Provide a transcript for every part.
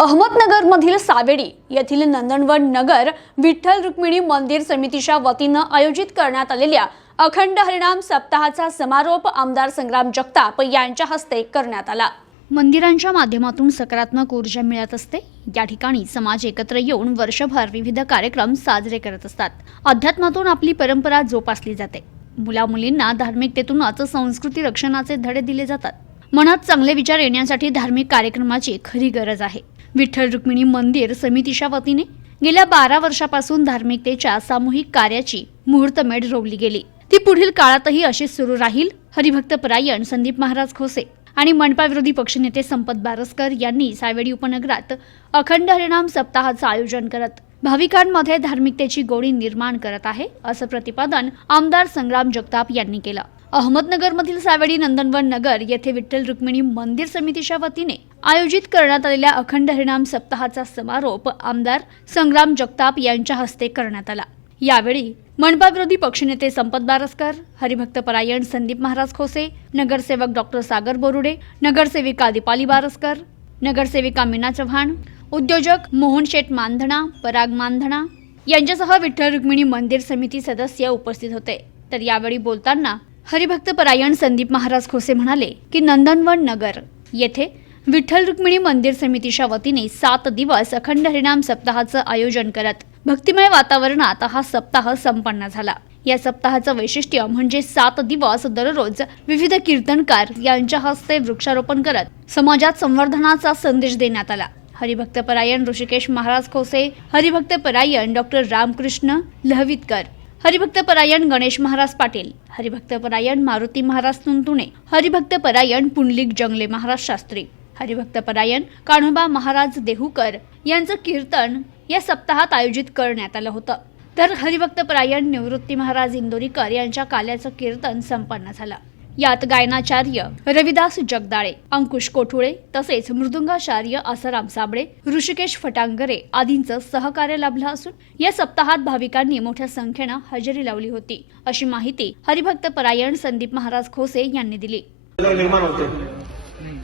अहमदनगरमधील सावेडी येथील नंदनवन नगर विठ्ठल रुक्मिणी मंदिर समितीच्या वतीनं आयोजित करण्यात आलेल्या अखंड हरिनाम सप्ताहाचा समारोप आमदार संग्राम जगताप यांच्या हस्ते करण्यात आला। मंदिरांच्या माध्यमातून सकारात्मक ऊर्जा मिळत असते। या ठिकाणी समाज एकत्र येऊन वर्षभर विविध कार्यक्रम साजरे करत असतात। अध्यात्मातून आपली परंपरा जोपासली जाते। मुला-मुलींना धार्मिकतेतूनच संस्कृती रक्षणाचे धडे दिले जातात। मनात चांगले विचार येण्यासाठी धार्मिक कार्यक्रमाची खरी गरज आहे। विठ्ठल रुक्मिणी मंदिर समितीच्या वतीने गेल्या 12 वर्षापासून धार्मिकतेच्या सामूहिक कार्याची मुहूर्तमेढ रोवली गेली। ती पुढील काळातही अशीच सुरू राहील। हरिभक्त परायण संदीप महाराज खोसे आणि मनपा विरोधी पक्षनेते संपत बारसकर यांनी सावेडी उपनगरात अखंड हरिनाम सप्ताहाचं आयोजन करत भाविकांमध्ये धार्मिकतेची गोडी निर्माण करत आहे, असं प्रतिपादन आमदार संग्राम जगताप यांनी केलं। अहमदनगरमधील सावेडी नंदनवन नगर येथे विठ्ठल रुक्मिणी मंदिर समितीच्या वतीने आयोजित करण्यात आलेल्या अखंड हरिनाम सप्ताहाचा समारोप आमदार संग्राम जगताप यांच्या हस्ते करण्यात आला। यावेळी मनपा विरोधी पक्षनेते संपत बारसकर, हरिभक्त परायण संदीप महाराज खोसे, नगरसेवक डॉक्टर सागर बोरुडे, नगरसेविका दीपाली बारसकर, नगरसेविका मीना चव्हाण, उद्योजक मोहन शेठ मानधना, पराग मानधना यांच्यासह विठ्ठल रुक्मिणी मंदिर समिती सदस्य उपस्थित होते। तर यावेळी बोलताना हरिभक्त परायण संदीप महाराज खोसे म्हणाले की नंदनवन नगर येथे विठ्ठल रुक्मिणी मंदिर समितीच्या वतीने 7 दिवस अखंड हरिनाम सप्ताहाचं आयोजन करत भक्तिमय वातावरणात हा सप्ताह संपन्न झाला। या सप्ताहाचं वैशिष्ट्य म्हणजे 7 दिवस दररोज विविध कीर्तनकार यांच्या हस्ते वृक्षारोपण करत समाजात संवर्धनाचा संदेश देण्यात आला। हरिभक्त परायण ऋषिकेश महाराज खोसे, हरिभक्त परायण डॉक्टर रामकृष्ण लहवितकर, हरिभक्त परायण गणेश महाराज पाटील, हरिभक्त परायण मारुती महाराज तुंतुणे, हरिभक्त परायण पुंडलिक जंगले महाराज शास्त्री, हरिभक्त परायण कान्होबा महाराज देहूकर यांचं कीर्तन या सप्ताहात आयोजित करण्यात आलं होतं। तर हरिभक्त परायण निवृत्ती महाराज इंदोरीकर यांच्या काल्याचं कीर्तन संपन्न झालं। यात गायनाचार्य रविदास जगदाळे, अंकुश कोठुळे तसेच मृदुंगाचार्य आसाराम साबळे, ऋषिकेश फटांगरे आदींचं सहकार्य लाभलं असून या सप्ताहात भाविकांनी मोठ्या संख्येनं हजेरी लावली होती, अशी माहिती हरिभक्त परायण संदीप महाराज खोसे यांनी दिली। निर्माण होते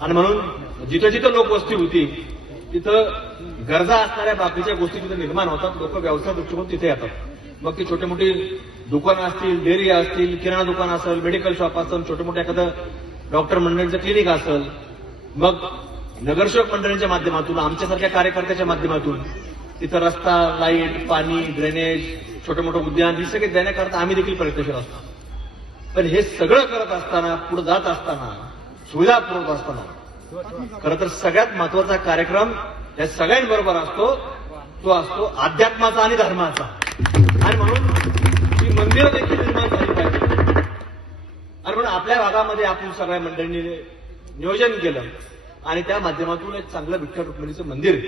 आणि म्हणून जिथं जिथं लोकवस्ती होती तिथं गरजा असणाऱ्या बाकीच्या गोष्टी तिथे निर्माण होतात। लोक व्यवसाय दृष्टिकोन तिथे येतात। मग ती छोटी मोठी दुकानं असतील, डेअरी असतील, किराणा दुकान असेल, मेडिकल शॉप असेल, छोटे मोठे एखादं डॉक्टर मंडळींचं क्लिनिक असेल, मग नगरसेवक मंडळींच्या माध्यमातून, आमच्यासारख्या कार्यकर्त्याच्या माध्यमातून तिथं रस्ता, लाईट, पाणी, ड्रेनेज, छोटे मोठे उद्यान ही सगळे देण्याकरता आम्ही देखील प्रयत्नशील असतो। पण हे सगळं करत असताना, पुढे जात असताना, सुविधा पुरवत असताना खरं तर सगळ्यात महत्वाचा कार्यक्रम या सगळ्यांबरोबर असतो, तो असतो अध्यात्माचा आणि धर्माचा। आणि म्हणून ही मंदिरं देखील निर्माण झाली पाहिजे। आणि म्हणून आपल्या भागामध्ये आपण सगळ्या मंडळींनी नियोजन केलं आणि त्या माध्यमातून एक चांगलं विठ्ठल रुक्मिणीचं मंदिर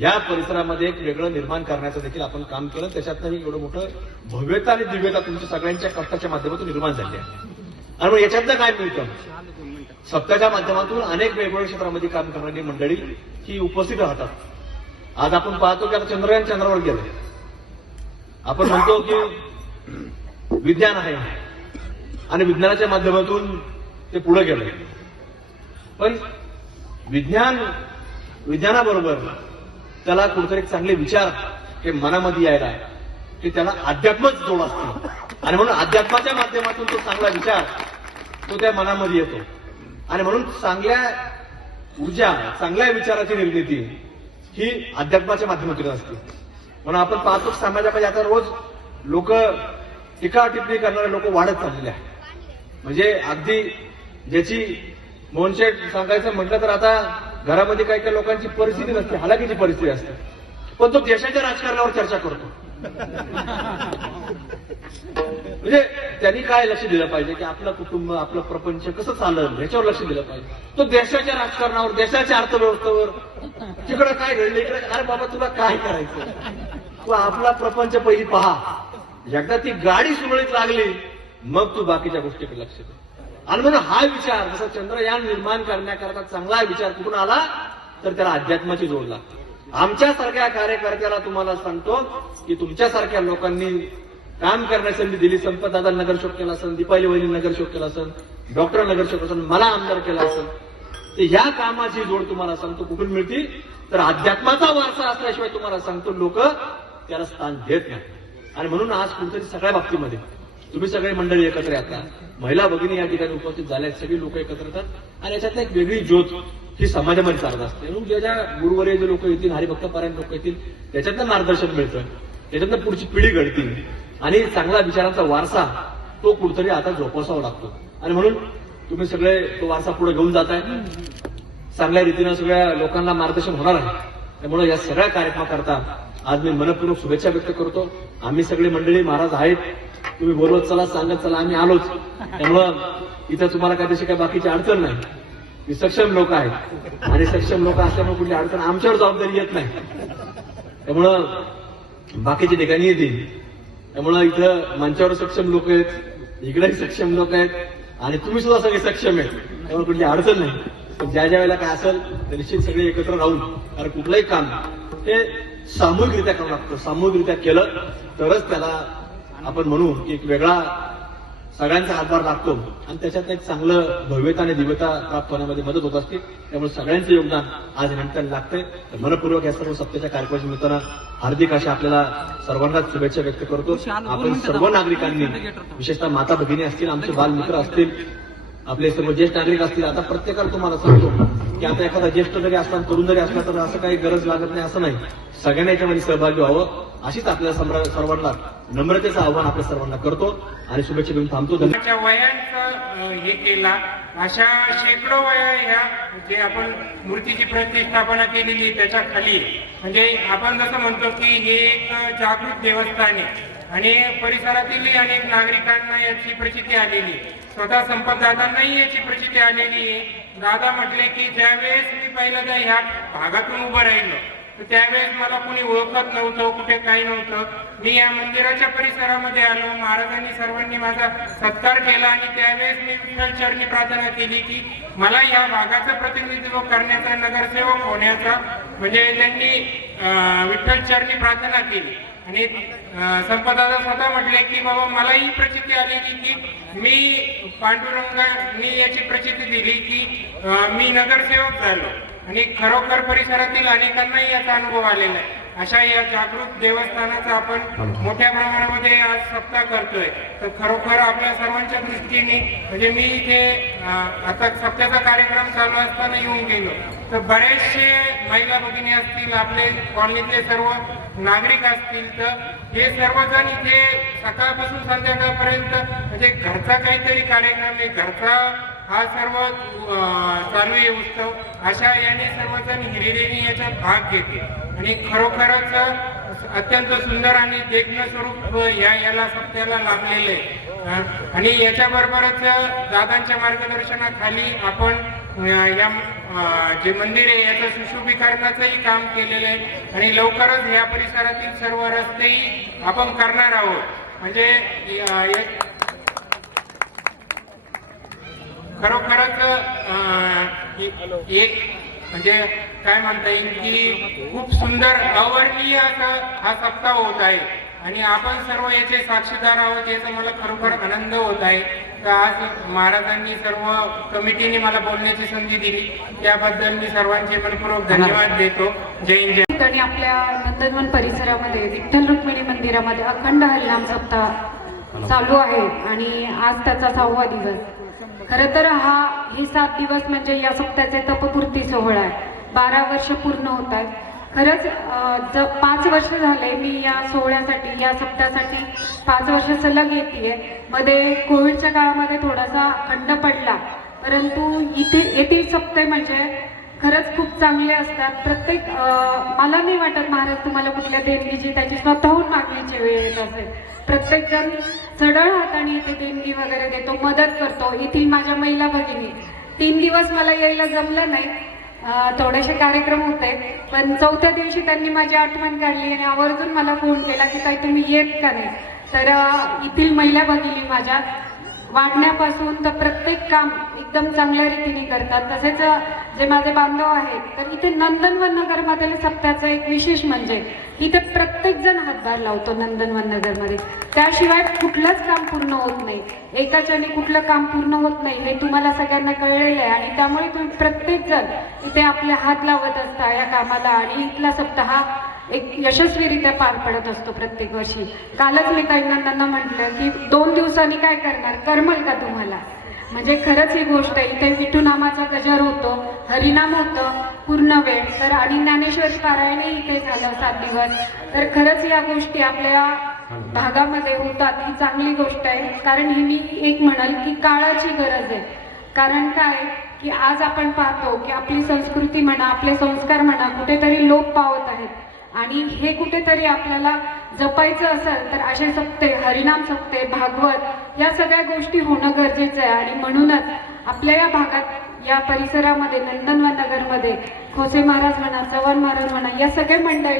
या परिसरामध्ये एक वेगळं निर्माण करण्याचं देखील आपण काम केलं। त्याच्यातनं एवढं मोठं भव्यता आणि दिव्यता तुमच्या सगळ्यांच्या कष्टाच्या माध्यमातून निर्माण झाली आहे। आणि मग याच्यातनं काय मिळतं, सप्ताहाच्या माध्यमातून अनेक वेगवेगळ्या क्षेत्रामध्ये काम करणारी मंडळी ही उपस्थित राहतात। आज आपण पाहतो की आता चंद्रयान चंद्रावर गेलं। आपण म्हणतो की विज्ञान आहे आणि विज्ञानाच्या माध्यमातून ते पुढे गेलं, पण विज्ञानाबरोबर त्याला कुठेतरी चांगले विचार हे मनामध्ये यायला की त्याला अध्यात्मच जोड असतो। आणि म्हणून अध्यात्माच्या माध्यमातून तो चांगला विचार तो त्या मनामध्ये येतो। आणि म्हणून चांगल्या ऊर्जा, चांगल्या विचाराची निर्मिती ही अध्यात्माच्या माध्यमातून असते। म्हणून आपण पाहतो समाजामध्ये आता रोज लोक टीका टिप्पणी करणारे लोक वाढत चाललेले आहेत। म्हणजे अगदी ज्याची मोहनशेठ सांगायचं म्हटलं तर आता घरामध्ये काही काही लोकांची परिस्थिती नसते, हालाकीची परिस्थिती असते, पण तो देशाच्या राजकारणावर चर्चा करतो। म्हणजे त्यांनी काय लक्ष दिलं पाहिजे की आपलं कुटुंब, आपलं प्रपंच कसं चाललं ह्याच्यावर लक्ष दिलं पाहिजे। तो देशाच्या राजकारणावर, देशाच्या अर्थव्यवस्थेवर, तिकडे काय घडलं, इकडे अरे बाबा तुला काय करायचं, तू आपला प्रपंच पहिली पहा। एकदा ती गाडी सुरळीत लागली मग तू बाकीच्या गोष्टीकडे लक्ष दे। आणि म्हणून हा विचार जसा चंद्रयान निर्माण करण्याकरता चांगला विचार कुठून आला तर त्याला अध्यात्माची जोड लागते। आमच्यासारख्या कार्यकर्त्याला तुम्हाला सांगतो की तुमच्यासारख्या लोकांनी काम करण्याची संधी दिली। संपतदादा नगरसेवक केला असेल, दीपाली वहिनी नगरसेवक केला असेल, डॉक्टर नगरसेवक असेल, मला आमदार केला असेल, तर ह्या कामाची जोड तुम्हाला सांगतो कुठून मिळते तर अध्यात्माचा वारसा असल्याशिवाय तुम्हाला सांगतो लोक त्याला स्थान देत नाही. आणि म्हणून आज कुठेतरी सगळ्या बाबतीमध्ये तुम्ही सगळे मंडळी एकत्र येतात, महिला भगिनी या ठिकाणी उपस्थित झाल्या, सगळी लोक एकत्र येतात आणि याच्यात एक वेगळी ज्योत ही समाजामध्ये चालत असते. म्हणून ज्या गुरुवर्य जे लोक येतील, हरिभक्तपारायण लोक येतील, त्याच्यातनं मार्गदर्शन मिळतं, त्याच्यातनं पुढची पिढी घडतील आणि चांगला विचारांचा वारसा तो कुठेतरी आता जोपासावा लागतो. आणि म्हणून तुम्ही सगळे तो वारसा पुढे घेऊन जाताय, चांगल्या रीतीनं सगळ्या लोकांना मार्गदर्शन होणार आहे. त्यामुळे या सगळ्या कार्यक्रमाकरता आज मी मनपूर्वक शुभेच्छा व्यक्त करतो. आम्ही सगळे मंडळी महाराज आहेत, तुम्ही बोलवत चला, सांगत चला, आम्ही आलोच. त्यामुळं इथं तुम्हाला काय तशी काही बाकीची अडचण नाही. मी सक्षम लोक आहेत आणि सक्षम लोक असल्यामुळे कुठली अडचण आमच्यावर जबाबदारी येत नाही. त्यामुळं बाकीच्या ठिकाणी येतील. त्यामुळं इथं मंचावर सक्षम लोक आहेत, इकडेही सक्षम लोक आहेत आणि तुम्ही सुद्धा सगळे सक्षम आहेत. त्यामुळे कुठली अडचण नाही. पण ज्या वेळेला काय असेल तर निश्चित सगळे एकत्र राहून, कारण कुठलंही काम हे सामूहिकरित्या करावं लागतं. सामूहिकरित्या केलं तरच त्याला आपण म्हणू की एक वेगळा सगळ्यांचा हातभार लागतो आणि त्याच्यात एक चांगलं भव्यता आणि दिव्यता प्राप्त होण्यामध्ये मदत होत असते. त्यामुळे सगळ्यांचं योगदान आज निमित्ताने लागतंय. मनपूर्वक या सर्व सप्त्याच्या कार्यक्रमाच्या निमित्तानं हार्दिक अशा आपल्याला सर्वांना शुभेच्छा व्यक्त करतो. आपण सर्व नागरिकांनी, विशेषतः माता भगिनी असतील, आमचे बालमित्र असतील, आपले सर्व ज्येष्ठ नागरिक असतील, आता प्रत्येकाला तुम्हाला सांगतो की आता एखादा ज्येष्ठ जरी असला, तरुण जरी असला तर असं काही गरज लागत नाही, असं नाही. सगळ्यांना याच्यामध्ये सहभागी व्हावं अशीच आपल्याला सर्वांना नम्रतेचं आव्हान आपल्या सर्वांना करतो आणि शुभेच्छा देऊन थांबतो. धन्यवाद. वयांचं हे केला अशा शेकडो वया ह्या जे आपण मूर्तीची प्रतिष्ठापना केलेली त्याच्या खाली, म्हणजे आपण जसं म्हणतो की हे एक जागृत देवस्थान आहे आणि परिसरातील अनेक नागरिकांना याची प्रचिती आलेली, स्वतः संपत दादांनाही याची प्रचिती आलेली आहे. दादा म्हटले की ज्यावेळेस मी पहिल्यांदा ह्या भागातून उभं राहिलो तर त्यावेळेस मला कोणी ओळखत नव्हतं, कुठे काही नव्हतं. मी या मंदिराच्या परिसरामध्ये आलो, महाराजांनी सर्वांनी माझा सत्कार केला आणि त्यावेळेस मी विठ्ठल चरणी प्रार्थना केली की मला या भागाचं प्रतिनिधित्व करण्याचा, नगरसेवक होण्याचा, म्हणजे त्यांनी विठ्ठल चरणी प्रार्थना केली. आणि संपदादा स्वतः म्हटले की बाबा मलाही प्रचिती आलेली की मी पांडुरंगांनी याची प्रचिती दिली की मी नगरसेवक झालो आणि खरोखर परिसरातील अनेकांनाही याचा अनुभव आलेला आहे. अशा या जागृत देवस्थानाचा आपण मोठ्या प्रमाणामध्ये आज सप्ताह करतोय. तर खरोखर आपल्या सर्वांच्या दृष्टीने, म्हणजे मी इथे आता सप्त्याचा कार्यक्रम चालू असताना येऊन गेलो तर बरेचसे महिला भगिनी असतील, आपले कॉलनीतले सर्व नागरिक असतील, तर हे सर्वजण इथे सकाळपासून संध्याकाळपर्यंत म्हणजे घरचा काहीतरी कार्यक्रम आहे, घरचा हा सर्व चालू आहे उत्सव, अशा याने सर्वजण हिरिरीने याच्यात भाग घेते आणि खरोखरच अत्यंत सुंदर आणि देखणं स्वरूप याला सप्त्याला लाभलेलं आहे. आणि याच्याबरोबरच दादांच्या मार्गदर्शनाखाली आपण या जे मंदिर आहे याचं सुशोभीकरणाचंही काम केलेलं आहे आणि लवकरच या परिसरातील सर्व रस्तेही आपण करणार आहोत. म्हणजे खरोखरच एक म्हणजे काय म्हणता येईल की खूप सुंदर अवर्णीय असं हा सप्ताह होत आहे आणि आपण सर्व याचे साक्षीदार आहोत, याचा मला खरोखर आनंद होत आहे. तर आज महाराजांनी सर्व कमिटीने मला बोलण्याची संधी दिली, त्याबद्दल मी सर्वांचे मनपूर्वक धन्यवाद देतो. जय हिंद, जय. आणि आपल्या नंदनवन परिसरामध्ये विठ्ठल रुक्मिणी मंदिरामध्ये अखंड हरिनाम सप्ताह चालू आहे आणि आज त्याचा 6वा दिवस. खरं तर हे 7 दिवस म्हणजे या सप्त्याचे तपपूर्ती सोहळा आहे. 12 वर्ष पूर्ण होत आहेत. खरंच 5 वर्ष झाले मी या सोहळ्यासाठी, या सप्त्यासाठी 5 वर्ष सलग येते. मध्ये कोविडच्या काळामध्ये थोडासा खंड पडला, परंतु येथील सप्ते म्हणजे खरंच खूप चांगले असतात. प्रत्येक मला नाही वाटत महाराज तुम्हाला कुठल्या देणगीची त्याची स्वतःहून मागणीची वेळ येत असेल. प्रत्येक जण सढळ हाताने इथे देणगी वगैरे देतो, मदत करतो. येथील माझ्या महिला भगिनी 3 दिवस मला यायला जमलं नाही, थोडेसे कार्यक्रम होते, पण 4थ्या दिवशी त्यांनी माझी आठवण काढली आणि आवर्जून मला फोन केला की ताई तुम्ही येत का नाही. तर येथील महिला भगिनी माझ्या वाढण्यापासून तर प्रत्येक काम एकदम चांगल्या रीतीने करतात. तसेच जे माझे बांधव आहेत तर इथे नंदनवन नगरमधील सप्त्याचं एक विशेष म्हणजे इथे प्रत्येक जण हातभार लावतो नंदनवन नगरमध्ये. त्याशिवाय कुठलंच काम पूर्ण होत नाही, एकाच्याने कुठलं काम पूर्ण होत नाही हे तुम्हाला सगळ्यांना कळलेलं आहे. आणि त्यामुळे तुम्ही प्रत्येक जण इथे आपले हात लावत असता या कामाला आणि इथला सप्ताह एक यशस्वीरित्या पार पडत असतो प्रत्येक वर्षी. कालच मी काही नंदांना म्हटलं की 2 दिवसांनी काय करणार, करमल का तुम्हाला? म्हणजे खरंच ही गोष्ट आहे. इथे विठू नामाचा गजर होतो, हरिनाम होतं पूर्ण वेळ, तर आणि ज्ञानेश्वरी पारायणही इथे झालं 7 दिवस. तर खरंच या गोष्टी आपल्या भागामध्ये होतात ही चांगली गोष्ट आहे. कारण ही मी एक म्हणाल की काळाची गरज आहे. कारण काय की आज आपण पाहतो की आपली संस्कृती म्हणा, आपले संस्कार म्हणा कुठेतरी लोप पावत आहेत. आणि हे कुठेतरी आपल्याला जपायचं असेल तर असे सप्ते, हरिनाम सप्ते, भागवत या सगळ्या गोष्टी होणं गरजेचं आहे. आणि म्हणूनच आपल्या या भागात, या परिसरामध्ये, नंदनवन नगरमध्ये खोसे महाराज म्हणा, चव्हाण महाराज म्हणा, या सगळे मंडळी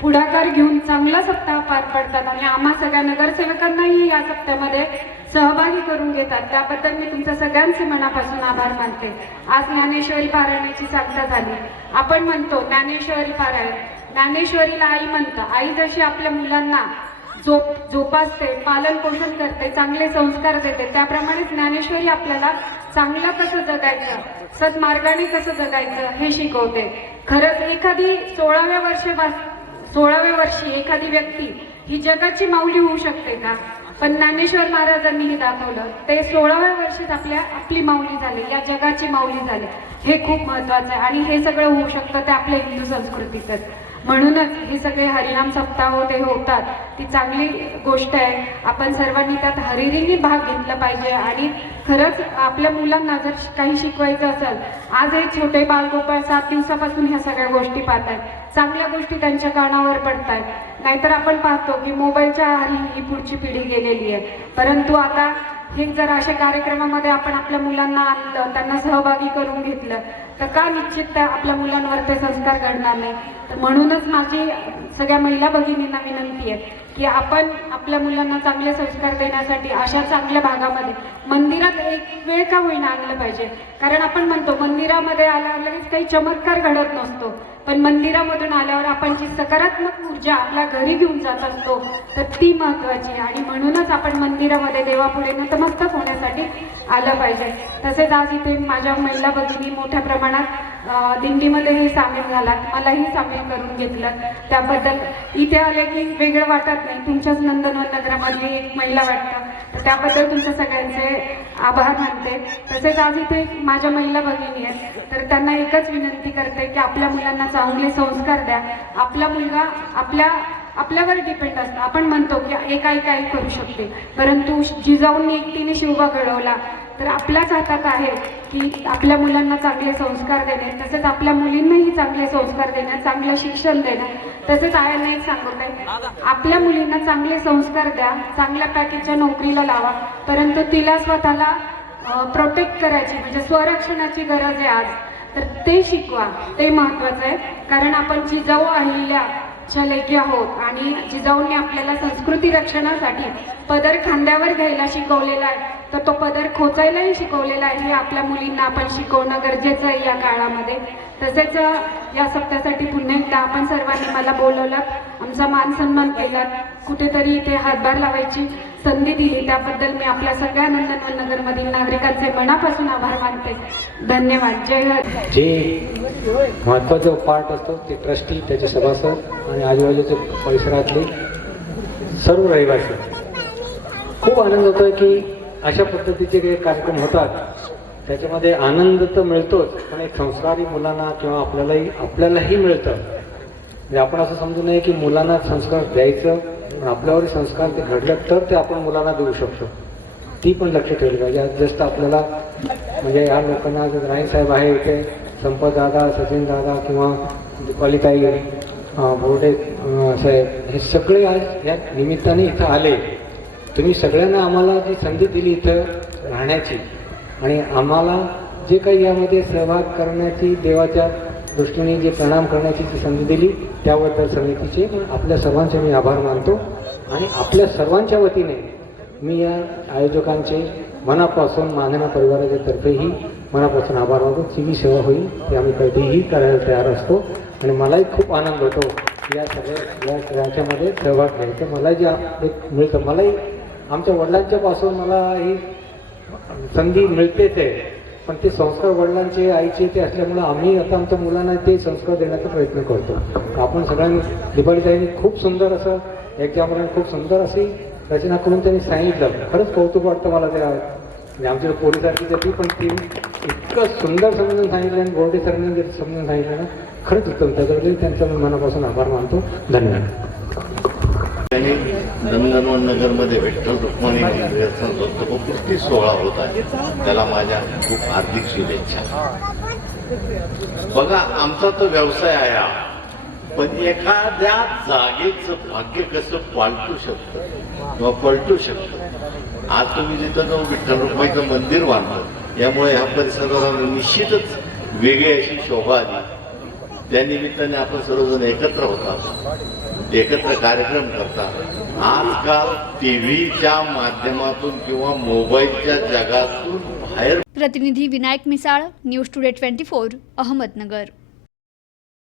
पुढाकार घेऊन चांगला सप्ताह पार पडतात आणि आम्हा सगळ्या नगरसेवकांनाही या सप्त्यामध्ये सहभागी करून घेतात. त्याबद्दल मी तुमच्या सगळ्यांचे मनापासून आभार मानते. आज ज्ञानेश्वरी पारायणाची सांगता झाली. आपण म्हणतो ज्ञानेश्वरी पारायण, ज्ञानेश्वरीला आई म्हणतं. आई जशी आपल्या मुलांना जोपासते, पालन पोषण करते, चांगले संस्कार देते, त्याप्रमाणे ज्ञानेश्वरी आपल्याला चांगलं कसं जगायचं, सद्मार्गाने कसं जगायचं हे शिकवते. खरंच एखादी 16व्या वर्षी एखादी व्यक्ती ही जगाची माऊली होऊ शकते का? पण ज्ञानेश्वर महाराजांनी हे दाखवलं. ते 16व्या वर्षीत आपली माऊली झाले, या जगाची माऊली झाले. हे खूप महत्वाचं आहे आणि हे सगळं होऊ शकतं ते आपल्या हिंदू संस्कृतीतच. म्हणूनच हे सगळे हरिनाम सप्ताह ते होतात, ती चांगली गोष्ट आहे. आपण सर्वांनी त्यात हरिरीने भाग घेतला पाहिजे. आणि खरंच आपल्या मुलांना जर काही शिकवायचं असेल, आज हे छोटे बालगोपाळ 7 दिवसापासून ह्या सगळ्या गोष्टी पाहत आहेत, चांगल्या गोष्टी त्यांच्या कानावर पडत आहेत. नाहीतर आपण पाहतो की मोबाईलच्या आहारी ही पुढची पिढी गेलेली आहे. परंतु आता हे जर अशा कार्यक्रमामध्ये आपण आपल्या मुलांना आणलं, त्यांना सहभागी करून घेतलं तर का निश्चित आपल्या मुलांवर ते संस्कार घडणार नाही. तर म्हणूनच माझी सगळ्या महिला भगिनींना विनंती आहे की आपण आपल्या मुलांना चांगले संस्कार देण्यासाठी अशा चांगल्या भागामध्ये मंदिरात एक वेळ का होईना आणलं पाहिजे. कारण आपण म्हणतो मंदिरामध्ये आल्यावर लगेच काही चमत्कार घडत नसतो, पण मंदिरामधून आल्यावर आपण जी सकारात्मक ऊर्जा आपल्या घरी घेऊन जात असतो तर ती महत्वाची आहे. आणि म्हणूनच आपण मंदिरामध्ये देवापुढे नतमस्तक होण्यासाठी आलं पाहिजे. तसेच आज इथे माझ्या महिला भगिनी मोठ्या प्रमाणात दिंडीमध्येही सामील झालात, मलाही सामील करून घेतलं. त्याबद्दल इथे आले की वेगळं वाटत नाही, तुमच्याच नंदनवन नगरामधली एक महिला वाटतं, तर त्याबद्दल तुमच्या सगळ्यांचे आभार मानते. तसेच आज इथे माझ्या महिला भगिनी आहेत, तर त्यांना एकच विनंती करते की आपल्या मुलांना चांगले संस्कार द्या. आपला मुलगा आपल्यावर डिपेंड असतं. आपण म्हणतो की एक आई काही करू शकते, परंतु जिजाऊंनी एकटीने शिवबा घडवला. तर आपल्याच हातात आहे की आपल्या मुलांना चांगले संस्कार देणे, तसेच आपल्या मुलींनाही चांगले संस्कार देणे, चांगलं शिक्षण देणं. तसेच आयांना एक सांगत आहे, आपल्या मुलींना चांगले संस्कार द्या, चांगल्या पॅकेजच्या नोकरीला लावा, परंतु तिला स्वतःला प्रोटेक्ट करायची म्हणजे स्वरक्षणाची गरज आहे आज, तर ते शिकवा, ते महत्वाचं आहे. कारण आपण जिजाऊ अहिल्याच्या लेकी आहोत आणि जिजाऊंनी आपल्याला संस्कृती रक्षणासाठी पदर खांद्यावर घ्यायला शिकवलेला आहे, तर तो पदर खोचायलाही शिकवलेला आहे. हे आपल्या मुलींना आपण शिकवणं गरजेचं आहे या काळामध्ये. तसेच या सप्त्यासाठी पुन्हा एकदा आपण सर्वांनी मला बोलवलं, आमचा मान सन्मान केला, कुठेतरी इथे हातभार लावायची संधी दिली, त्याबद्दल मी आपल्या सगळ्या नंदनवन नगरमधील नागरिकांचे मनापासून आभार मानते. धन्यवाद. जय हिंद. जे महत्त्वाचं पार्ट असतो ते ट्रस्टी, त्याचे सभासद आणि आजूबाजूचे परिसरातले सर्व रहिवासी. खूप आनंद होतो की अशा पद्धतीचे काही कार्यक्रम होतात. त्याच्यामध्ये आनंद तर मिळतोच, पण एक संस्कारी मुलांना किंवा आपल्यालाही मिळतं. म्हणजे आपण असं समजू नये की मुलांना संस्कार द्यायचं, पण आपल्यावर संस्कार ते घडलं तर ते आपण मुलांना देऊ शकतो, ती पण लक्ष ठेवली पाहिजे. आज जस्ट आपल्याला म्हणजे ह्या लोकांना रायसाहेब आहे इथे, संपत दादा, सचिन दादा किंवा दीपालीताई, बोर्डे साहेब, हे सगळे आज या निमित्ताने इथं आले. तुम्ही सगळ्यांना आम्हाला जी संधी दिली इथं राहण्याची आणि आम्हाला जे काही यामध्ये सहभाग करण्याची, देवाच्या दृष्टीने जे प्रणाम करण्याची जी संधी दिली त्याबद्दल समितीचे आपल्या सर्वांचे मी आभार मानतो. आणि आपल्या सर्वांच्या वतीने मी या आयोजकांचे मनापासून मानना परिवाराच्या तर्फेही मनापासून आभार मानतो. जी ही सेवा होईल ती आम्ही कधीही करायला तयार असतो आणि मलाही खूप आनंद होतो या सगळ्या याच्यामध्ये सहभाग घ्यायचा. मला जे एक मिळतं, मलाही आमच्या वडिलांच्या पासून मला ही संधी मिळतेच आहे, पण ते संस्कार वडिलांचे आईचे ते असल्यामुळं आम्ही आता आमच्या मुलांना ते संस्कार देण्याचा प्रयत्न करतो. आपण सगळ्यांनी दीपालीताईंनी खूप सुंदर असं एक्झाम्पल खूप सुंदर अशी रचना करून त्यांनी सांगितलं. खरंच कौतुक वाटतं मला त्या म्हणजे आमच्या पोलिसांची होती, पण ती इतकं सुंदर समजून सांगितलं आणि बोर्डे सरांनी जे समजून सांगितलं ना, खरंच उत्तम. त्याच्याबद्दल त्यांचा मी मनापासून आभार मानतो. धन्यवाद. आणि नंदनवन नगरमध्ये विठ्ठल रुक्मिणी मंदिराचा जो उपस्थित सोहळा होत आहे त्याला माझ्या खूप हार्दिक शुभेच्छा. बघा, आमचा तो व्यवसाय आहे हा, पण एखाद्या जागेचं भाग्य कसं पालटू शकतं किंवा पलटू शकतं. आज तुम्ही जिथं जाऊन विठ्ठल रुक्मिणीचं मंदिर बांधलं, यामुळे ह्या परिसराला निश्चितच वेगळी अशी शोभा आली. त्या निमित्ताने आपण सर्वजण एकत्र होतात, एकत्र कार्यक्रम करतात. आजकाल टीव्हीच्या माध्यमातून किंवा मोबाईलच्या जगातून बाहेर प्रतिनिधी विनायक मिसाळ, न्यूज टुडे 24, अहमदनगर.